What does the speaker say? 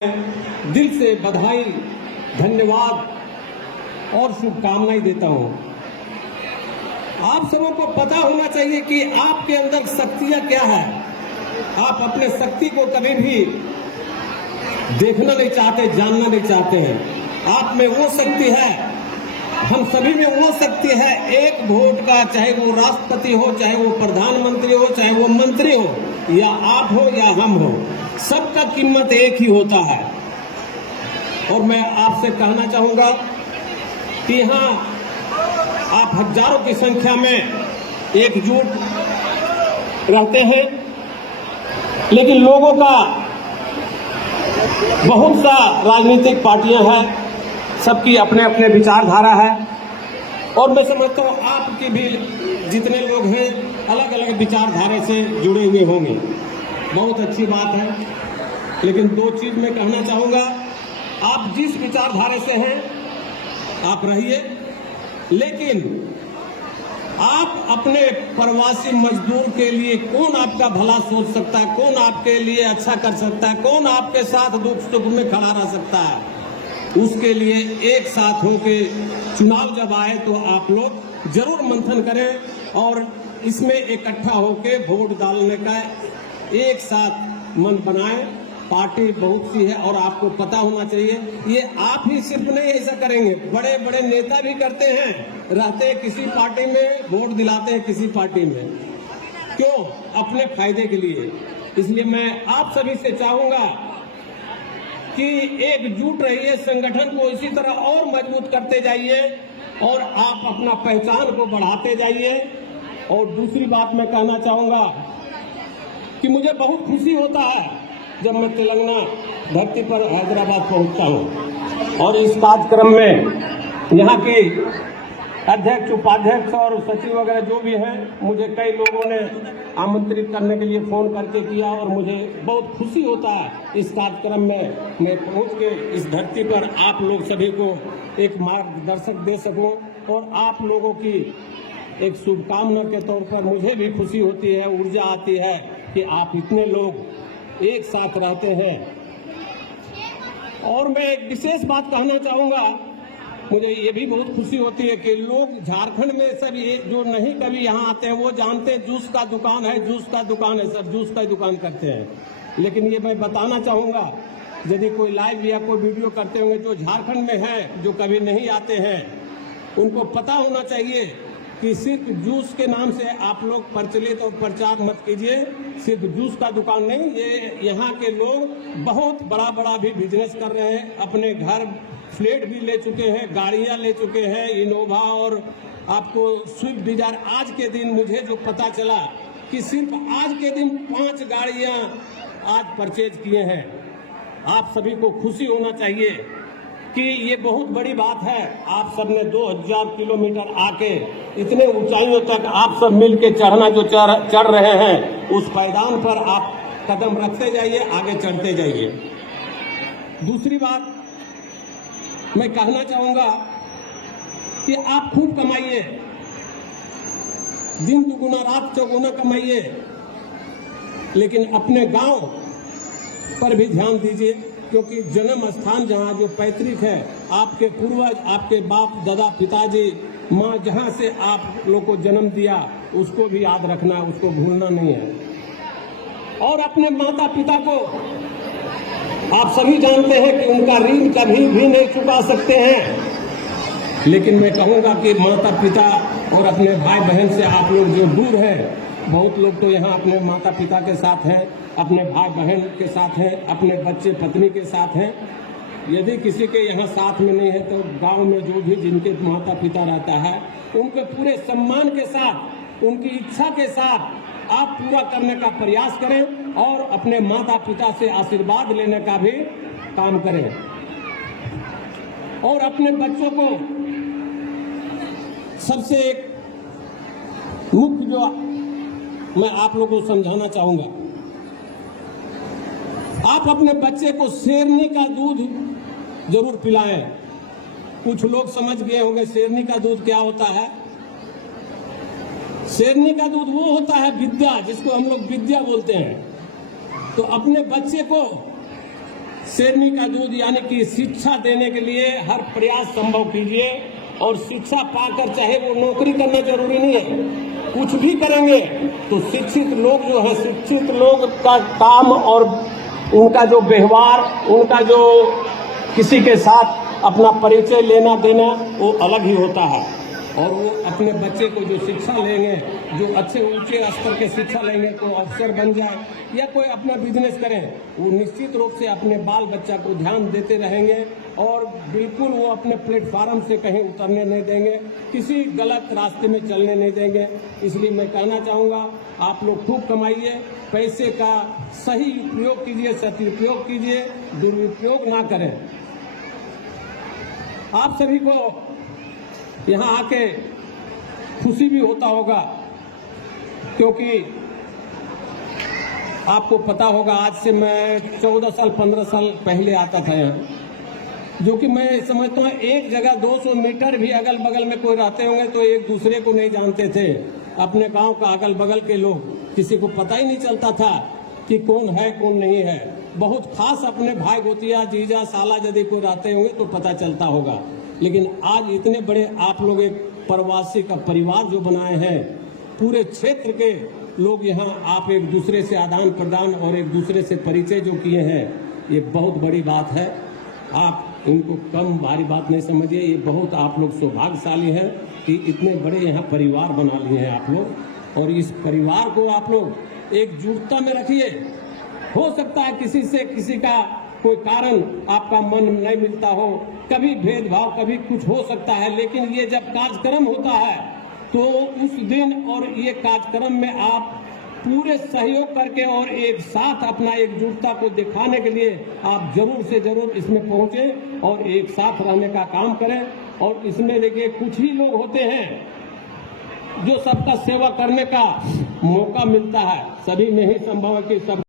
दिल से बधाई, धन्यवाद और शुभकामनाएं देता हूं। आप सबों को पता होना चाहिए कि आपके अंदर शक्तियां क्या है। आप अपने शक्ति को कभी भी देखना नहीं चाहते, जानना नहीं चाहते हैं। आप में वो शक्ति है, हम सभी में वो शक्ति है। एक वोट का, चाहे वो राष्ट्रपति हो, चाहे वो प्रधानमंत्री हो, चाहे वो मंत्री हो, या आप हो या हम हो, सबका कीमत एक ही होता है। और मैं आपसे कहना चाहूंगा कि यहाँ आप हजारों की संख्या में एकजुट रहते हैं, लेकिन लोगों का बहुत सा राजनीतिक पार्टियां हैं, सबकी अपने अपने विचारधारा है। और मैं समझता हूँ आपके भी जितने लोग हैं अलग अलग विचारधारा से जुड़े हुए होंगे, बहुत अच्छी बात है। लेकिन दो चीज मैं कहना चाहूंगा, आप जिस विचारधारा से हैं आप रहिए, लेकिन आप अपने प्रवासी मजदूर के लिए कौन आपका भला सोच सकता है, कौन आपके लिए अच्छा कर सकता है, कौन आपके साथ दुख सुख में खड़ा रह सकता है, उसके लिए एक साथ होके चुनाव जब आए तो आप लोग जरूर मंथन करें और इसमें इकट्ठा होके वोट डालने का एक साथ मन बनाएं। पार्टी बहुत सी है और आपको पता होना चाहिए, ये आप ही सिर्फ नहीं ऐसा करेंगे, बड़े बड़े नेता भी करते हैं, रहते हैं किसी पार्टी में, वोट दिलाते हैं किसी पार्टी में, क्यों? अपने फायदे के लिए। इसलिए मैं आप सभी से चाहूंगा कि एकजुट रहिए, संगठन को इसी तरह और मजबूत करते जाइए और आप अपना पहचान को बढ़ाते जाइए। और दूसरी बात मैं कहना चाहूंगा कि मुझे बहुत खुशी होता है जब मैं तेलंगाना धरती पर हैदराबाद पहुंचता हूं और इस कार्यक्रम में यहाँ की अध्यक्ष, उपाध्यक्ष और सचिव वगैरह जो भी हैं, मुझे कई लोगों ने आमंत्रित करने के लिए फोन करके किया और मुझे बहुत खुशी होता है इस कार्यक्रम में मैं पहुंच के इस धरती पर आप लोग सभी को एक मार्गदर्शक दे सकूं। और आप लोगों की एक शुभकामना के तौर पर मुझे भी खुशी होती है, ऊर्जा आती है कि आप इतने लोग एक साथ रहते हैं। और मैं एक विशेष बात कहना चाहूंगा, मुझे ये भी बहुत खुशी होती है कि लोग झारखंड में सब ये जो नहीं कभी यहाँ आते हैं वो जानते हैं जूस का दुकान है, जूस का दुकान है, सब जूस का दुकान करते हैं। लेकिन ये मैं बताना चाहूंगा, यदि कोई लाइव या कोई वीडियो करते होंगे जो झारखंड में है, जो कभी नहीं आते हैं, उनको पता होना चाहिए कि सिर्फ जूस के नाम से आप लोग प्रचलित और प्रचार मत कीजिए। सिर्फ जूस का दुकान नहीं, ये यहाँ के लोग बहुत बड़ा बड़ा भी बिजनेस कर रहे हैं, अपने घर फ्लैट भी ले चुके हैं, गाड़ियाँ ले चुके हैं, इनोवा और आपको स्विफ्ट डिजायर। आज के दिन मुझे जो पता चला कि सिर्फ आज के दिन 5 गाड़ियाँ आज परचेज किए हैं। आप सभी को खुशी होना चाहिए कि ये बहुत बड़ी बात है। आप सबने 2000 किलोमीटर आके इतने ऊंचाइयों तक आप सब मिलके चढ़ना जो चढ़ रहे हैं, उस पायदान पर आप कदम रखते जाइए, आगे चढ़ते जाइए। दूसरी बात मैं कहना चाहूंगा कि आप खूब कमाइए, दिन दुगुना रात चौगुना कमाइए, लेकिन अपने गांव पर भी ध्यान दीजिए, क्योंकि जन्म स्थान जहाँ जो पैतृक है, आपके पूर्वज, आपके बाप दादा पिताजी माँ जहाँ से आप लोग को जन्म दिया, उसको भी याद रखना, उसको भूलना नहीं है। और अपने माता पिता को आप सभी जानते हैं कि उनका ऋण कभी भी नहीं चुका सकते हैं, लेकिन मैं कहूँगा कि माता पिता और अपने भाई बहन से आप लोग जो दूर हैं, बहुत लोग तो यहाँ अपने माता पिता के साथ हैं, अपने भाई बहन के साथ हैं, अपने बच्चे पत्नी के साथ हैं। यदि किसी के यहाँ साथ में नहीं है तो गांव में जो भी जिनके माता पिता रहता है, उनके पूरे सम्मान के साथ, उनकी इच्छा के साथ आप पूरा करने का प्रयास करें और अपने माता पिता से आशीर्वाद लेने का भी काम करें। और अपने बच्चों को सबसे एक मुख्य जो मैं आप लोगों को समझाना चाहूंगा, आप अपने बच्चे को शेरनी का दूध जरूर पिलाएं। कुछ लोग समझ गए होंगे शेरनी का दूध क्या होता है। शेरनी का दूध वो होता है विद्या, जिसको हम लोग विद्या बोलते हैं। तो अपने बच्चे को शेरनी का दूध यानी कि शिक्षा देने के लिए हर प्रयास संभव कीजिए। और शिक्षा पाकर चाहे वो नौकरी करना जरूरी नहीं है, कुछ भी करेंगे तो शिक्षित लोग जो है, शिक्षित लोग का काम और उनका जो व्यवहार, उनका जो किसी के साथ अपना परिचय लेना देना वो अलग ही होता है। और वो अपने बच्चे को जो शिक्षा लेंगे, जो अच्छे ऊंचे स्तर के शिक्षा लेंगे, कोई अफसर बन जाए या कोई अपना बिजनेस करें, वो निश्चित रूप से अपने बाल बच्चा को ध्यान देते रहेंगे और बिल्कुल वो अपने प्लेटफार्म से कहीं उतरने नहीं देंगे, किसी गलत रास्ते में चलने नहीं देंगे। इसलिए मैं कहना चाहूँगा, आप लोग खूब कमाइए, पैसे का सही उपयोग कीजिए, सदुपयोग कीजिए, दुरुपयोग ना करें। आप सभी को यहाँ आके खुशी भी होता होगा, क्योंकि आपको पता होगा आज से मैं 14 साल 15 साल पहले आता था यहाँ, जो कि मैं समझता हूँ एक जगह 200 मीटर भी अगल बगल में कोई रहते होंगे तो एक दूसरे को नहीं जानते थे। अपने गांव का अगल बगल के लोग, किसी को पता ही नहीं चलता था कि कौन है कौन नहीं है। बहुत खास अपने भाई गोतिया जीजा साला यदि कोई रहते होंगे तो पता चलता होगा। लेकिन आज इतने बड़े आप लोग एक प्रवासी का परिवार जो बनाए हैं, पूरे क्षेत्र के लोग यहाँ आप एक दूसरे से आदान प्रदान और एक दूसरे से परिचय जो किए हैं, ये बहुत बड़ी बात है। आप इनको कम भारी बात नहीं समझिए, ये बहुत आप लोग सौभाग्यशाली हैं कि इतने बड़े यहाँ परिवार बना लिए हैं आप लोग। और इस परिवार को आप लोग एकजुटता में रखिए। हो सकता है किसी से किसी का कोई कारण आपका मन नहीं मिलता हो, कभी भेदभाव, कभी कुछ हो सकता है, लेकिन ये जब कार्यक्रम होता है तो उस दिन और ये कार्यक्रम में आप पूरे सहयोग करके और एक साथ अपना एकजुटता को दिखाने के लिए आप जरूर से जरूर इसमें पहुंचे और एक साथ रहने का काम करें। और इसमें देखिए कुछ ही लोग होते हैं जो सबका सेवा करने का मौका मिलता है, सभी में ही संभव है कि सब